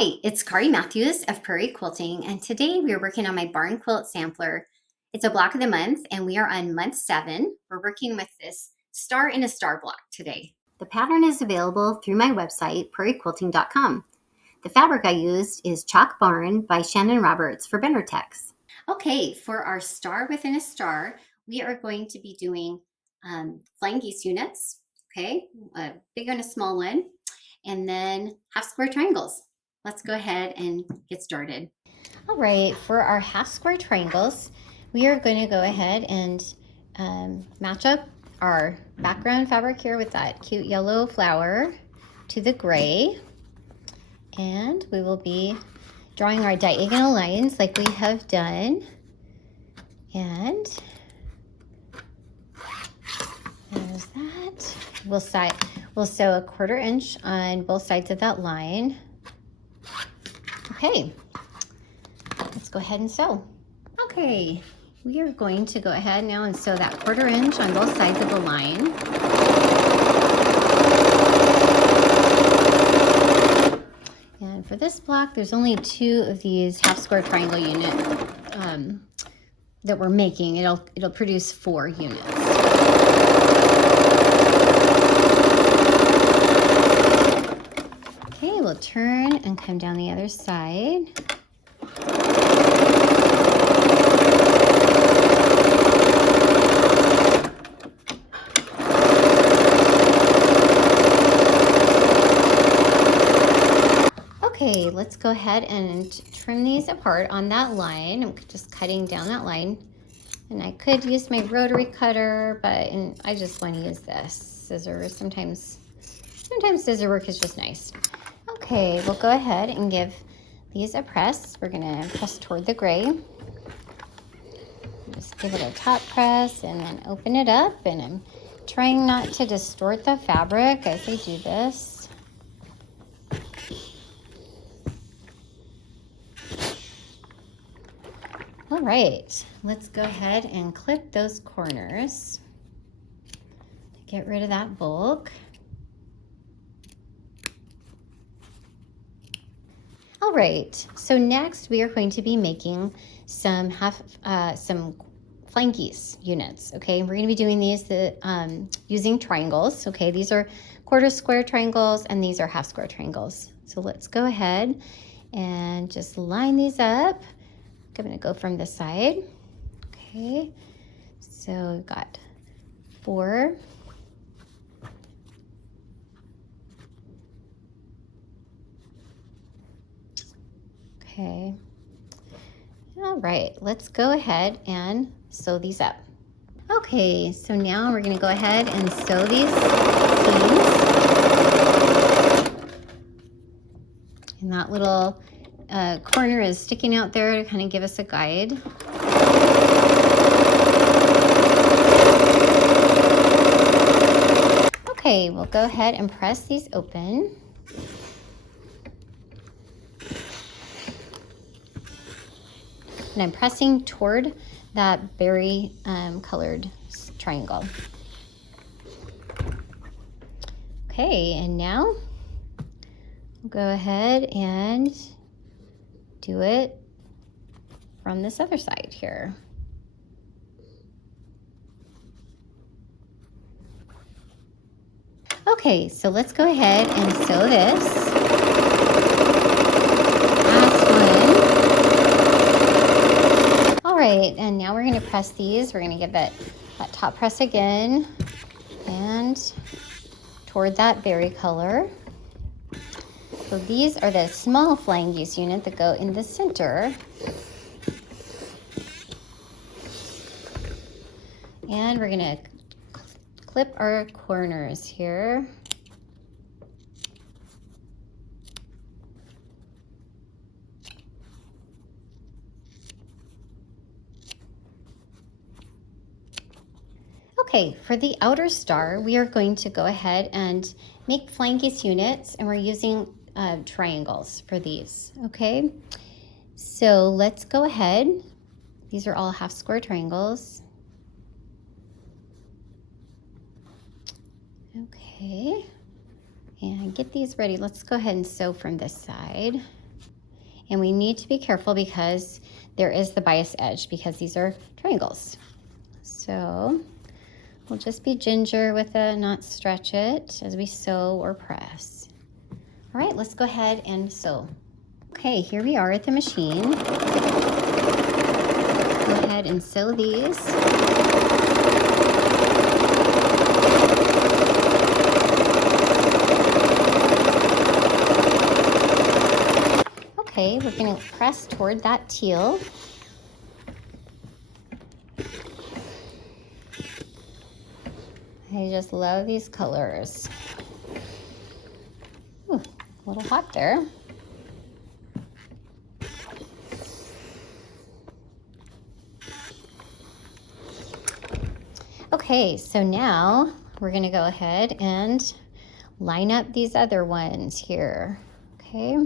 Hi, it's Kari Matthews of Prairie Quilting, and today we are working on my barn quilt sampler. It's a block of the month, and we are on month 7. We're working with this star in a star block today. The pattern is available through my website, prairiequilting.com. The fabric I used is Chalk Barn by Shannon Roberts for Bendertex. Okay, for our star within a star, we are going to be doing flying geese units, okay, a big and a small one, and then half square triangles. Let's go ahead and get started. All right, for our half square triangles, we are going to go ahead and match up our background fabric here with that cute yellow flower to the gray. And we will be drawing our diagonal lines like we have done. And there's that. We'll sew a 1/4 inch on both sides of that line. Okay, let's go ahead and sew. Okay, we are going to go ahead now and sew that 1/4 inch on both sides of the line. And for this block, there's only 2 of these half square triangle units that we're making. It'll produce 4 units. Okay, we'll turn and come down the other side. Okay, let's go ahead and trim these apart on that line. I'm just cutting down that line. And I could use my rotary cutter, but I just want to use this scissors. Sometimes scissor work is just nice. Okay, we'll go ahead and give these a press. We're gonna press toward the gray. Just give it a top press and then open it up. And I'm trying not to distort the fabric as I do this. All right, let's go ahead and clip those corners to get rid of that bulk. All right, so next we are going to be making some flying geese units, okay? We're gonna be doing these using triangles, okay? These are 1/4 square triangles and these are half square triangles. So let's go ahead and just line these up. I'm gonna go from this side. Okay, so we've got 4. Okay, all right, let's go ahead and sew these up. Okay, so now we're gonna go ahead and sew these seams. And that little corner is sticking out there to kind of give us a guide. Okay, we'll go ahead and press these open. And I'm pressing toward that berry colored triangle. Okay, and now we'll go ahead and do it from this other side here. Okay, so let's go ahead and sew this. Last one. All right, and now we're gonna press these. We're gonna give that top press again and toward that berry color. So these are the small flying geese unit that go in the center. And we're gonna clip our corners here. Okay, for the outer star, we are going to go ahead and make flying geese units, and we're using triangles for these, okay? So let's go ahead. These are all half square triangles. Okay, and get these ready. Let's go ahead and sew from this side. And we need to be careful because there is the bias edge because these are triangles. So we'll just be ginger with it, not stretch it as we sew or press. All right, let's go ahead and sew. Okay, here we are at the machine. Go ahead and sew these. Okay, we're going to press toward that teal. I just love these colors. Ooh, a little hot there. Okay, so now we're going to go ahead and line up these other ones here. Okay.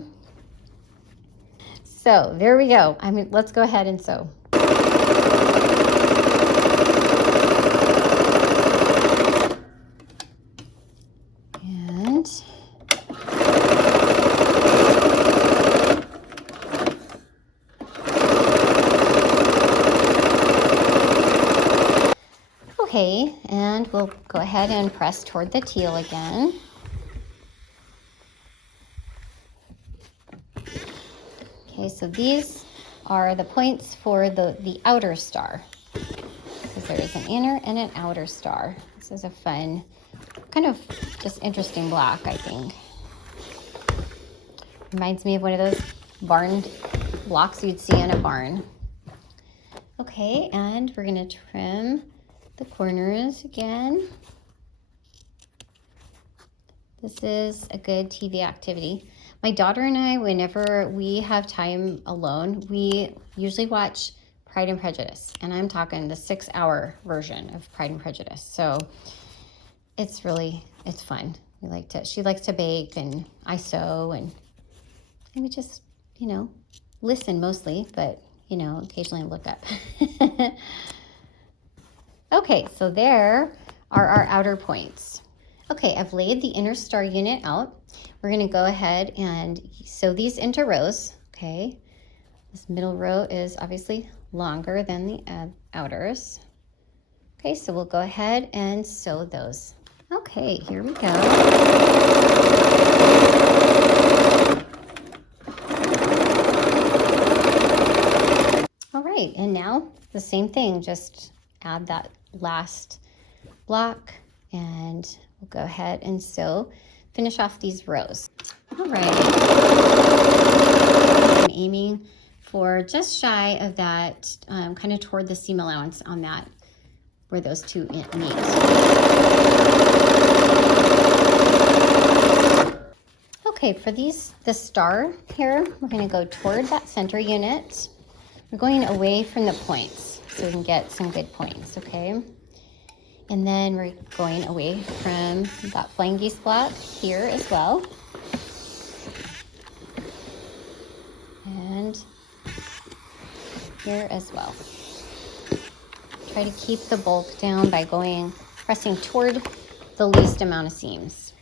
So there we go. Let's go ahead and sew. And okay, and we'll go ahead and press toward the teal again. Okay, so these are the points for the outer star, because there is an inner and an outer star. This is a fun, kind of just interesting block, I think. Reminds me of one of those barn blocks you'd see in a barn. Okay, and we're going to trim the corners again. This is a good TV activity. My daughter and I, whenever we have time alone, we usually watch Pride and Prejudice. And I'm talking the 6-hour version of Pride and Prejudice. So it's fun. She likes to bake and I sew and we just, listen mostly, but, occasionally look up. Okay, so there are our outer points. Okay, I've laid the inner star unit out. We're going to go ahead and sew these into rows, okay? This middle row is obviously longer than the outers. Okay, so we'll go ahead and sew those. Okay, here we go. All right, and now the same thing, just add that last block and we'll go ahead and finish off these rows. All right, I'm aiming for just shy of that, kind of toward the seam allowance on that, where those two meet. Okay, for the star here, we're going to go toward that center unit. We're going away from the points so we can get some good points, okay? And then we're going away from that flying geese block here as well. And here as well. Try to keep the bulk down by pressing toward the least amount of seams.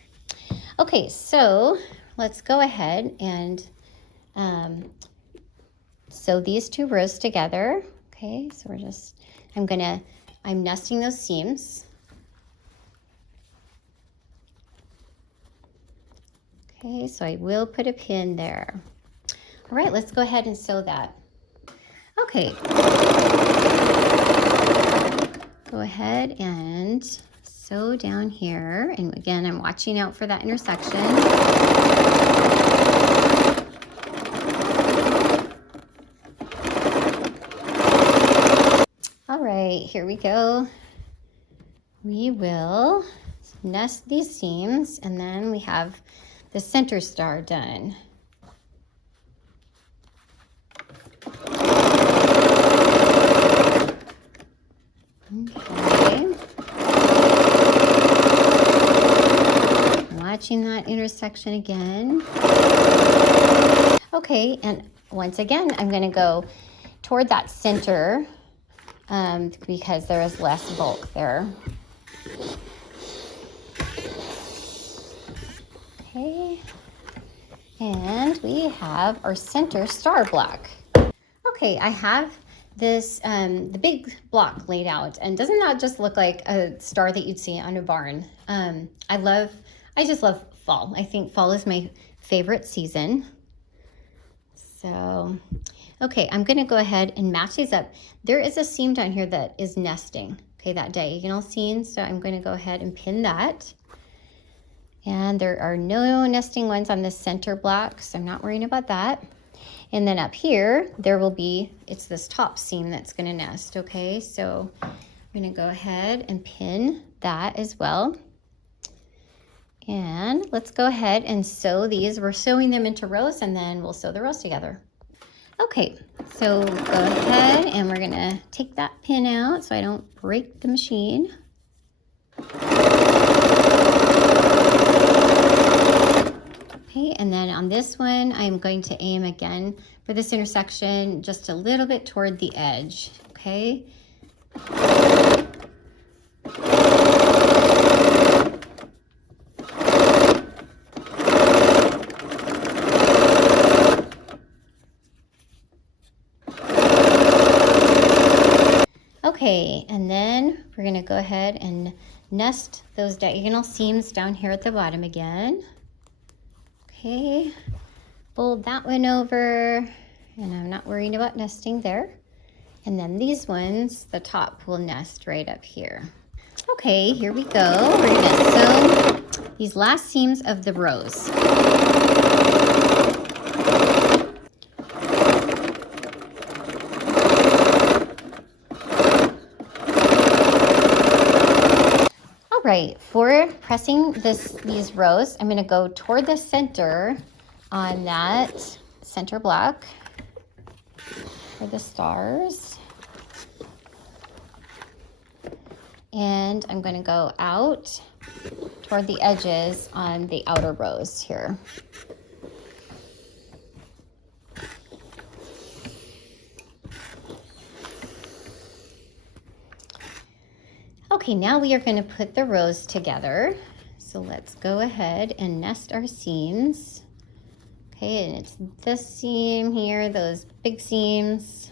Okay, so let's go ahead and sew these two rows together. Okay, so I'm nesting those seams. Okay, so I will put a pin there. All right, let's go ahead and sew that. Okay. Go ahead and sew down here. And again, I'm watching out for that intersection. All right, here we go. We will nest these seams and then we have the center star done. Okay. Watching that intersection again. Okay, and once again, I'm going to go toward that center because there is less bulk there. Okay, And we have our center star block. Okay, I have this, the big block laid out, and doesn't that just look like a star that you'd see on a barn? I just love fall. I think fall is my favorite season. So, okay, I'm gonna go ahead and match these up. There is a seam down here that is nesting, okay, that diagonal seam. So I'm gonna go ahead and pin that. And there are no nesting ones on this center block, so I'm not worrying about that. And then up here, there will be, it's this top seam that's gonna nest, okay? So I'm gonna go ahead and pin that as well. And let's go ahead and sew these. We're sewing them into rows, and then we'll sew the rows together. Okay, so go ahead and we're gonna take that pin out so I don't break the machine. Okay, and then on this one, I'm going to aim again for this intersection just a little bit toward the edge, okay? Okay, and then we're gonna go ahead and nest those diagonal seams down here at the bottom again. Okay, fold that one over, and I'm not worrying about nesting there. And then these ones, the top will nest right up here. Okay, here we go. We're gonna sew these last seams of the rows. All right, for pressing these rows, I'm gonna go toward the center on that center block for the stars. And I'm going to go out toward the edges on the outer rows here. Okay, now we are going to put the rows together. So let's go ahead and nest our seams. Okay, and it's this seam here, those big seams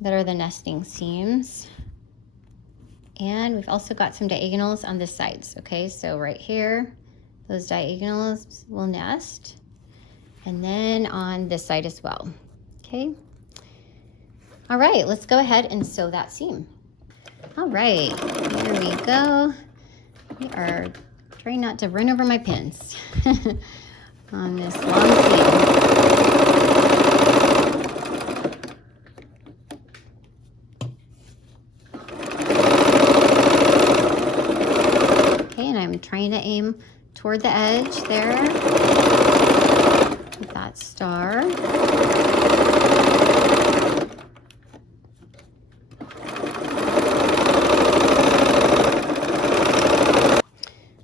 that are the nesting seams. And we've also got some diagonals on the sides, okay? So right here, those diagonals will nest. And then on this side as well, okay? All right, let's go ahead and sew that seam. All right, here we go. We are trying not to run over my pins on this long seam. I'm trying to aim toward the edge there with that star.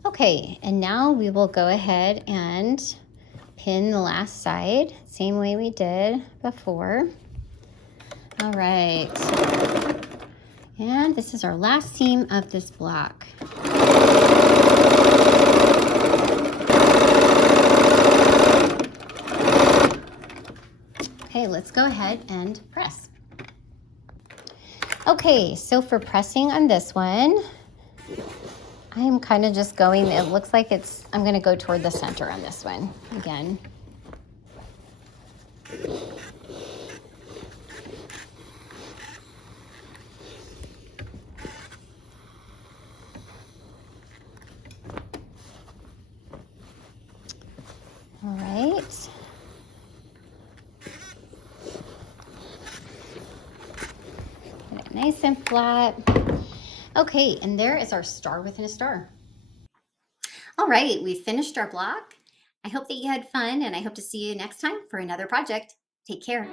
Okay, and now we will go ahead and pin the last side, same way we did before. All right, and this is our last seam of this block. Okay, let's go ahead and press. Okay, so for pressing on this one, I'm kind of just going, it looks like I'm gonna go toward the center on this one again. All right. Get it nice and flat. Okay, and there is our star within a star. All right, we finished our block. I hope that you had fun, and I hope to see you next time for another project. Take care.